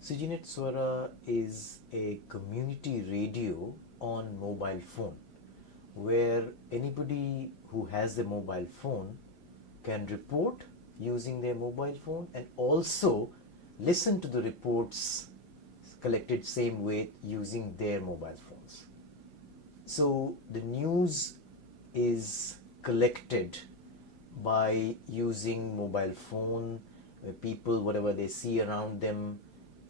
Sijinet Swara is a community radio on mobile phone where anybody who has a mobile phone can report using their mobile phone and also listen to the reports collected same way using their mobile phones. So the news is collected by using mobile phone, people whatever they see around them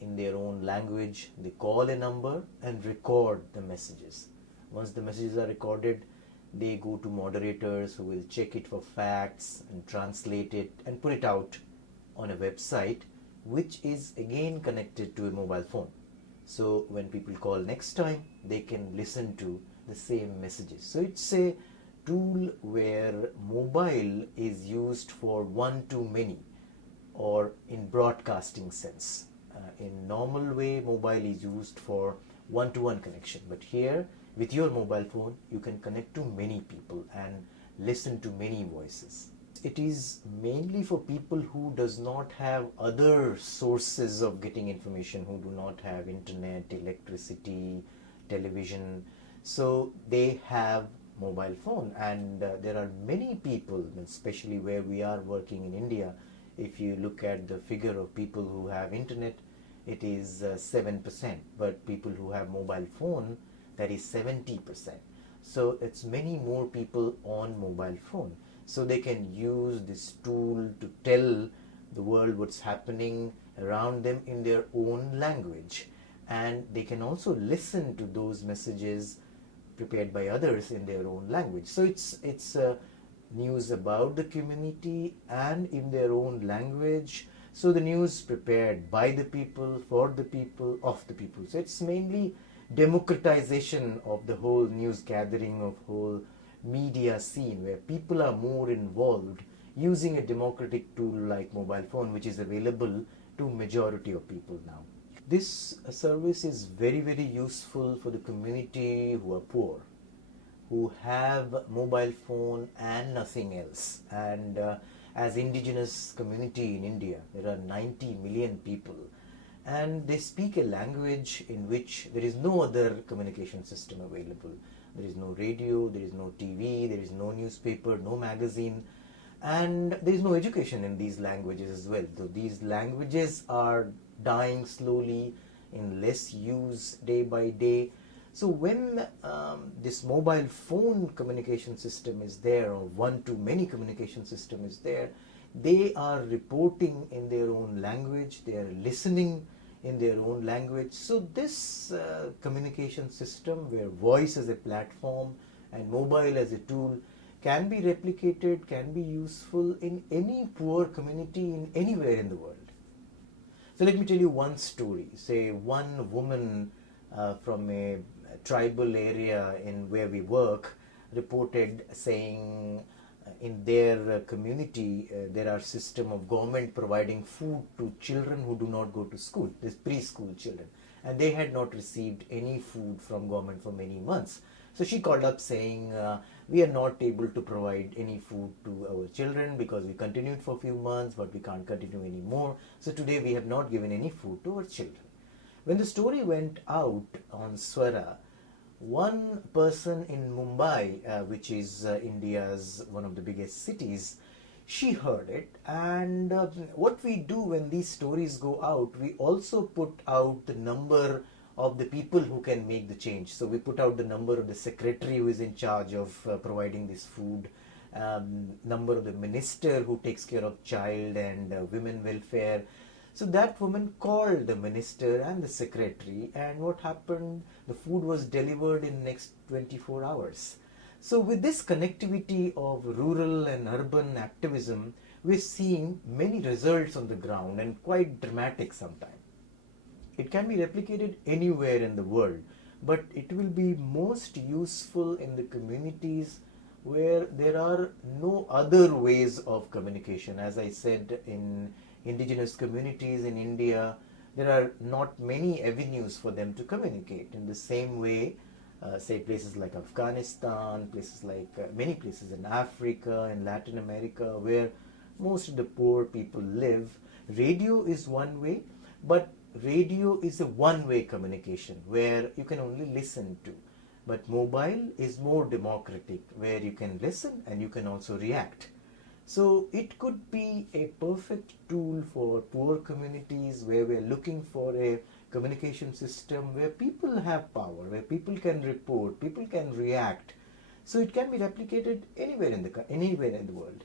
in their own language, they call a number and record the messages. Once the messages are recorded, they go to moderators who will check it for facts and translate it and put it out on a website which is again connected to a mobile phone. So when people call next time, they can listen to the same messages. So it's a tool where mobile is used for one-to-many or in broadcasting sense. In normal way, mobile is used for one-to-one connection. But here, with your mobile phone, you can connect to many people and listen to many voices. It is mainly for people who does not have other sources of getting information, who do not have internet, electricity, television. So they have mobile phone, and there are many people, especially where we are working in India. If you look at the figure of people who have internet, it is 7%, but people who have mobile phone, that is 70%. So it's many more people on mobile phone. So they can use this tool to tell the world what's happening around them in their own language. And they can also listen to those messages prepared by others in their own language. So it's news about the community and in their own language. So the news prepared by the people, for the people, of the people. So it's mainly democratization of the whole news gathering, of whole media scene, where people are more involved using a democratic tool like mobile phone, which is available to majority of people now. This service is very, very useful for the community who are poor, who have mobile phone and nothing else. And as indigenous community in India, there are 90 million people, and they speak a language in which there is no other communication system available. There is no radio, there is no TV, there is no newspaper, no magazine, and there is no education in these languages as well. So these languages are dying slowly, in less use day by day. So when this mobile phone communication system is there, or one-to-many communication system is there, they are reporting in their own language, they are listening in their own language. So this communication system, where voice as a platform and mobile as a tool, can be replicated, can be useful in any poor community in anywhere in the world. So let me tell you one story. Say one woman from a tribal area in where we work reported saying in their community there are system of government providing food to children who do not go to school, this preschool children, and they had not received any food from government for many months. So she called up saying, we are not able to provide any food to our children because we continued for a few months, but we can't continue anymore. So today we have not given any food to our children. When the story went out on Swara, one person in Mumbai, which is India's one of the biggest cities, she heard it. And what we do when these stories go out, we also put out the number of the people who can make the change. So we put out the number of the secretary who is in charge of providing this food, number of the minister who takes care of child and women welfare. So that woman called the minister and the secretary, and what happened? The food was delivered in next 24 hours. So with this connectivity of rural and urban activism, we're seeing many results on the ground, and quite dramatic sometimes. It can be replicated anywhere in the world, but it will be most useful in the communities where there are no other ways of communication. As I said, in indigenous communities in India, there are not many avenues for them to communicate. In the same way, say places like Afghanistan, places like many places in Africa and Latin America, where most of the poor people live, radio is one way, but radio is a one-way communication where you can only listen to. But mobile is more democratic, where you can listen and you can also react. So it could be a perfect tool for poor communities where we are looking for a communication system where people have power, where people can report, people can react. So it can be replicated anywhere in the world.